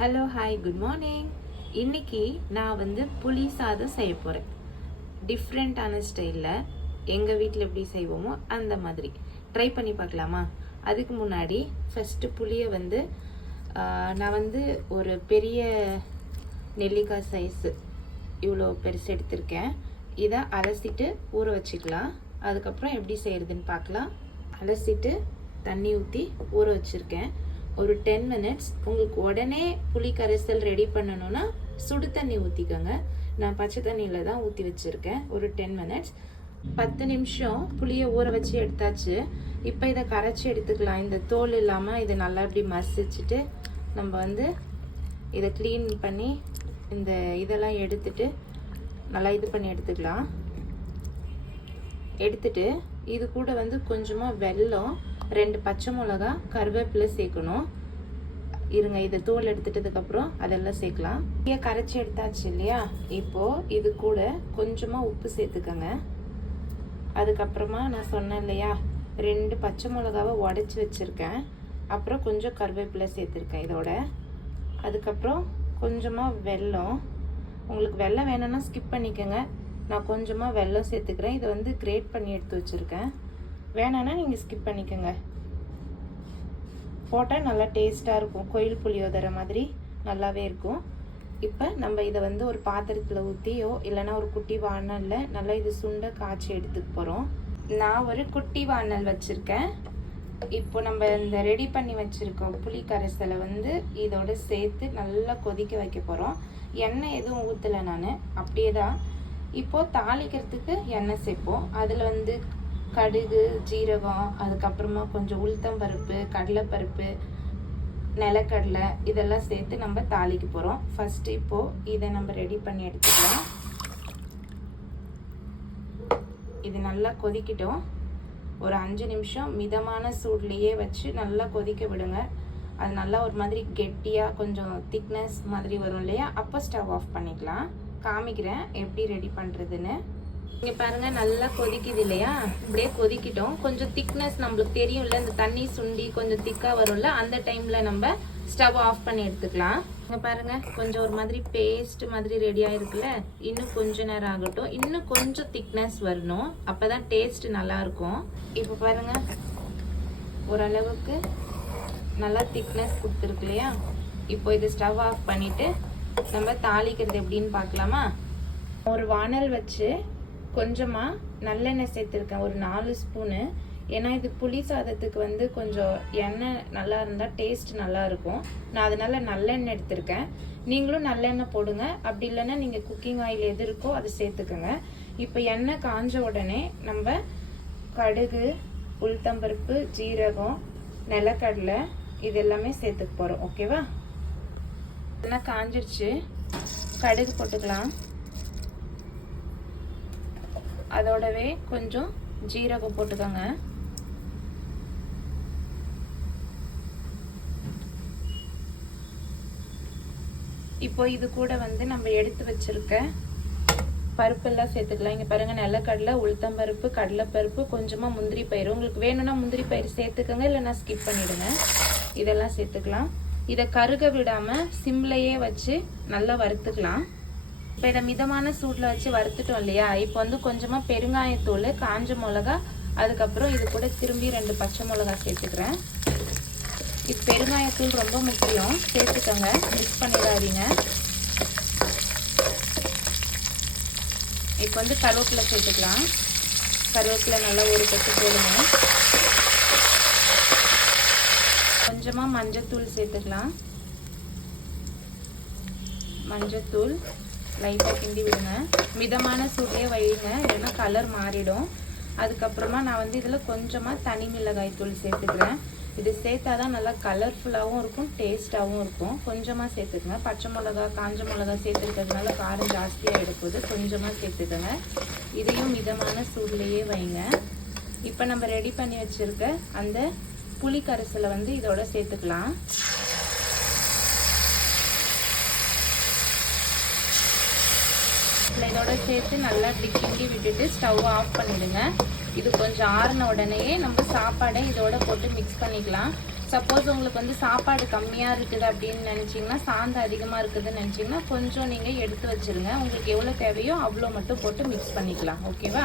Hello hi good morning. இன்றைக்கி நான் வந்து புளி சாதம் செய்ய போகிறேன். டிஃப்ரெண்ட்டான ஸ்டைலில் எங்கள் வீட்டில் எப்படி செய்வோமோ அந்த மாதிரி ட்ரை பண்ணி பார்க்கலாமா? அதுக்கு முன்னாடி ஃபஸ்ட்டு புளியை வந்து நான் வந்து ஒரு பெரிய நெல்லிக்காய் சைஸு இவ்வளோ பெருசு எடுத்திருக்கேன். இதை அலசிட்டு ஊற வச்சுக்கலாம். அதுக்கப்புறம் எப்படி செய்கிறதுன்னு பார்க்கலாம். அலசிட்டு தண்ணி ஊற்றி ஊற வச்சுருக்கேன். ஒரு 10 minutes. உங்களுக்கு உடனே புளி கரைசல் ரெடி பண்ணணும்னா சுடு தண்ணி ஊற்றிக்கோங்க. நான் பச்சை தண்ணியில் தான் ஊற்றி வச்சுருக்கேன். ஒரு 10 minutes. 10 நிமிஷம் புளியை ஊற வச்சு எடுத்தாச்சு. இப்போ இதை கரைச்சி எடுத்துக்கலாம். இந்த தோல் இல்லாமல் இதை நல்லா இப்படி மசிச்சுட்டு நம்ம வந்து இதை க்ளீன் பண்ணி இந்த இதெல்லாம் எடுத்துட்டு நல்லா இது பண்ணி எடுத்துக்கலாம். எடுத்துட்டு இது கூட வந்து கொஞ்சமாக வெல்லம், 2 பச்சை மிளகா, கருவேப்பிலை சேர்க்கணும். இருங்க, இதை தோல் எடுத்துட்டதுக்கப்புறம் அதெல்லாம் சேர்க்கலாம். கரைச்சி எடுத்தாச்சு இல்லையா? இப்போது இது கூட கொஞ்சமாக உப்பு சேர்த்துக்கோங்க. அதுக்கப்புறமா நான் சொன்னேன் இல்லையா, 2 பச்சை மிளகாவை உடச்சி வச்சுருக்கேன். அப்புறம் கொஞ்சம் கருவேப்பிலை சேர்த்துருக்கேன் இதோட. அதுக்கப்புறம் கொஞ்சமாக வெல்லம். உங்களுக்கு வெல்லம் வேணும்னா ஸ்கிப் பண்ணிக்கோங்க. நான் கொஞ்சமாக வெல்லம் சேர்த்துக்கிறேன். இதை வந்து கிரேட் பண்ணி எடுத்து வச்சுருக்கேன். வேணான்னா நீங்கள் ஸ்கிப் பண்ணிக்கோங்க. போட்டால் நல்லா டேஸ்ட்டாக இருக்கும். கோயில் புளியோதரை மாதிரி நல்லாவே இருக்கும். இப்போ நம்ம இதை வந்து ஒரு பாத்திரத்தில் ஊற்றியோ இல்லைனா ஒரு குட்டி வானலில் நல்லா இது சுண்டை காய்ச்சி எடுத்துக்க போகிறோம். நான் ஒரு குட்டி வானல் வச்சுருக்கேன். இப்போ நம்ம இந்த ரெடி பண்ணி வச்சுருக்கோம் புளி கரைசலை வந்து இதோட சேர்த்து நல்லா கொதிக்க வைக்க போகிறோம். எண்ணெய் எதுவும் ஊற்றலை நான், அப்படியே தான். இப்போது தாளிக்கிறதுக்கு எண்ணெய் சேர்ப்போம். அதில் வந்து கடுகு, ஜீரகம், அதுக்கப்புறமா கொஞ்சம் உளுத்தம்பருப்பு, கடலைப்பருப்பு, நிலக்கடலை இதெல்லாம் சேர்த்து நம்ம தாளிக்க போகிறோம். ஃபஸ்ட்டு இப்போது இதை நம்ம ரெடி பண்ணி எடுத்துக்கலாம். இது நல்லா கொதிக்கிட்டோம். ஒரு 5 நிமிஷம் மிதமான சூட்லேயே வச்சு நல்லா கொதிக்க விடுங்க. அது நல்லா ஒரு மாதிரி கெட்டியாக கொஞ்சம் திக்னஸ் மாதிரி வரும் இல்லையா? அப்போ ஸ்டவ் ஆஃப் பண்ணிக்கலாம். காமிக்கிறேன் எப்படி ரெடி பண்ணுறதுன்னு. இங்கே பாருங்கள், நல்லா கொதிக்குது இல்லையா? இப்படியே கொதிக்கிட்டோம். கொஞ்சம் திக்னஸ் நம்மளுக்கு தெரியும்ல, இந்த தண்ணி சுண்டி கொஞ்சம் திக்காக வரும்ல, அந்த டைமில் நம்ம ஸ்டவ் ஆஃப் பண்ணி எடுத்துக்கலாம். இங்கே பாருங்கள், கொஞ்சம் ஒரு மாதிரி பேஸ்ட் மாதிரி ரெடி ஆகிருக்குல்ல. இன்னும் கொஞ்ச நேரம் ஆகட்டும். இன்னும் கொஞ்சம் திக்னஸ் வரணும், அப்போ தான் டேஸ்ட் நல்லாயிருக்கும். இப்போ பாருங்கள், ஓரளவுக்கு நல்லா திக்னஸ் கொடுத்துருக்கு இல்லையா? இப்போ இது ஸ்டவ் ஆஃப் பண்ணிவிட்டு நம்ம தாளிக்கிறது எப்படின்னு பார்க்கலாமா? ஒரு வானல் வச்சு கொஞ்சமாக நல்லெண்ணெய் சேர்த்துருக்கேன், ஒரு 4 ஸ்பூனு. ஏன்னா இது புளி சாதத்துக்கு வந்து கொஞ்சம் எண்ணெய் நல்லா இருந்தால் டேஸ்ட் நல்லா இருக்கும். நான் அதனால நல்லெண்ணெய் எடுத்திருக்கேன். நீங்களும் நல்லெண்ணெய் போடுங்க. அப்படி இல்லைன்னா நீங்கள் குக்கிங் ஆயில் எது இருக்கோ அதை சேர்த்துக்கோங்க. இப்போ எண்ணெய் காஞ்ச உடனே நம்ம கடுகு, உளுத்தம்பருப்பு, ஜீரகம், நிலக்கடலை இது எல்லாமே சேர்த்துக்க போகிறோம். ஓகேவா? எண்ணெய் காஞ்சிடுச்சு. கடுகு போட்டுக்கலாம். அதோடவே கொஞ்சம் ஜீரகம் போட்டுக்கோங்க. இப்போ இது கூட வந்து நம்ம எடுத்து வச்சிருக்க பருப்பெல்லாம் சேர்த்துக்கலாம். இங்கே பாருங்கள், நிலக்கடலை, உளுத்தம்பருப்பு, கடலைப்பருப்பு, கொஞ்சமாக முந்திரி பயிறு. உங்களுக்கு வேணும்னா முந்திரி பயிறு சேர்த்துக்கோங்க, இல்லைன்னா ஸ்கிப் பண்ணிவிடுங்க. இதெல்லாம் சேர்த்துக்கலாம். இதை கருக விடாமல் சிம்லையே வச்சு நல்லா வறுத்துக்கலாம். இப்போ இதை மிதமான சூட்டில் வச்சு வறுத்துட்டோம் இல்லையா? இப்போ வந்து கொஞ்சமாக பெருங்காயத்தூள், காஞ்ச மிளகா, அதுக்கப்புறம் இது கூட திரும்பி 2 பச்சை மிளகா சேர்த்துக்கிறேன். இப்போ பெருங்காயத்தூள் ரொம்ப முக்கியம், சேர்த்துக்கோங்க, மிக்ஸ் பண்ணிடாதீங்க. இப்போ வந்து கருவேப்பிலை சேர்த்துக்கலாம். கருவேப்பிலை நல்லா ஒரு கொத்து போடுங்க. கொஞ்சமாக மஞ்சத்தூள் சேர்த்துக்கலாம். மஞ்சத்தூள் லைட்டாக கிண்டி விடுங்க. மிதமான சூட்லேயே வைங்க, இல்லைன்னா கலர் மாறிடும். அதுக்கப்புறமா நான் வந்து இதில் கொஞ்சமாக தனி மிளகாய் தூள் சேர்த்துக்கிறேன். இது சேர்த்தா தான் நல்லா கலர்ஃபுல்லாகவும் இருக்கும், டேஸ்ட்டாகவும் இருக்கும். கொஞ்சமாக சேர்த்துக்கங்க. பச்சை மிளகா, காஞ்ச மிளகா சேர்த்துருக்கிறதுனால காரம் ஜாஸ்தியாக எடுக்குது. கொஞ்சமாக சேர்த்துக்கங்க. இதையும் மிதமான சூட்லேயே வைங்க. இப்போ நம்ம ரெடி பண்ணி வச்சுருக்க அந்த புளி கரைசலை வந்து இதோட சேர்த்துக்கலாம். இதோட சேர்த்து நல்லா கிண்டி விட்டுட்டு ஸ்டவ் ஆஃப் பண்ணிடுங்க. இது கொஞ்சம் ஆறின உடனேயே நம்ம சாப்பாடை இதோட போட்டு மிக்ஸ் பண்ணிக்கலாம். சப்போஸ் உங்களுக்கு வந்து சாப்பாடு கம்மியாக இருக்குது அப்படின்னு நினச்சிங்கன்னா, சாந்து அதிகமாக இருக்குதுன்னு நினச்சிங்கன்னா கொஞ்சம் நீங்கள் எடுத்து வச்சுருங்க. உங்களுக்கு எவ்வளோ தேவையோ அவ்வளோ மட்டும் போட்டு மிக்ஸ் பண்ணிக்கலாம். ஓகேவா?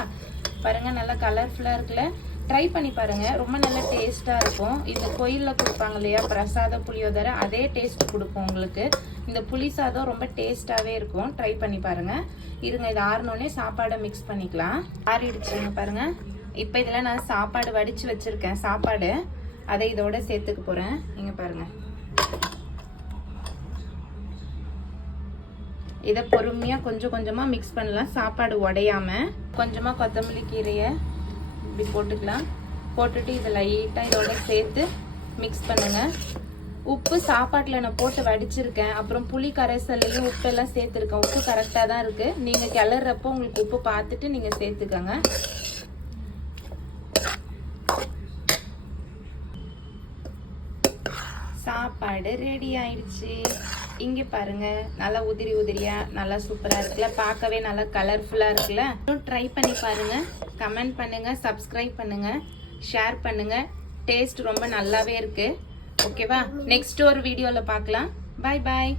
பாருங்கள், நல்லா கலர்ஃபுல்லாக இருக்குல்ல. ட்ரை பண்ணி பாருங்கள், ரொம்ப நல்ல டேஸ்ட்டாக இருக்கும். இந்த கோயிலில் கொடுப்பாங்க இல்லையா பிரசாத புளியோதரை, அதே டேஸ்ட் கொடுக்கும் உங்களுக்கு. இந்த புளி சாதம் ரொம்ப டேஸ்ட்டாகவே இருக்கும். ட்ரை பண்ணி பாருங்கள். இருங்க, இது ஆறினோடனே சாப்பாடை மிக்ஸ் பண்ணிக்கலாம். ஆறிடுச்சுங்க பாருங்கள். இப்போ இதில் நான் சாப்பாடு வடித்து வச்சுருக்கேன். சாப்பாடு அதை இதோட சேர்த்துக்க போகிறேன். இங்கே பாருங்கள், இதை பொறுமையாக கொஞ்சம் கொஞ்சமாக மிக்ஸ் பண்ணலாம், சாப்பாடு உடையாமல். கொஞ்சமாக கொத்தமல்லி கீரையை இப்படி போட்டுக்கலாம். போட்டுட்டு இதை லைட்டாக இதோட சேர்த்து மிக்ஸ் பண்ணுங்கள். உப்பு சாப்பாட்டில் நான் போட்டு வடிச்சிருக்கேன். அப்புறம் புளி கரைசல்லையும் உப்பெல்லாம் சேர்த்துருக்கேன். உப்பு கரெக்டாக தான் இருக்குது. நீங்கள் கிளறப்போ உங்களுக்கு உப்பு பார்த்துட்டு நீங்கள் சேர்த்துக்கோங்க. சாப்பாடு ரெடி ஆயிடுச்சு. இங்கே பாருங்க, நல்லா உதிரி உதிரியா நல்லா சூப்பராக இருக்குல்ல, பார்க்கவே நல்லா கலர்ஃபுல்லாக இருக்குல்ல. ட்ரை பண்ணி பாருங்க, கமெண்ட் பண்ணுங்க, சப்ஸ்கிரைப் பண்ணுங்க, ஷேர் பண்ணுங்க. டேஸ்ட் ரொம்ப நல்லாவே இருக்கு. ஓகேவா? நெக்ஸ்ட் ஒரு வீடியோவில் பார்க்கலாம். பாய் பாய்.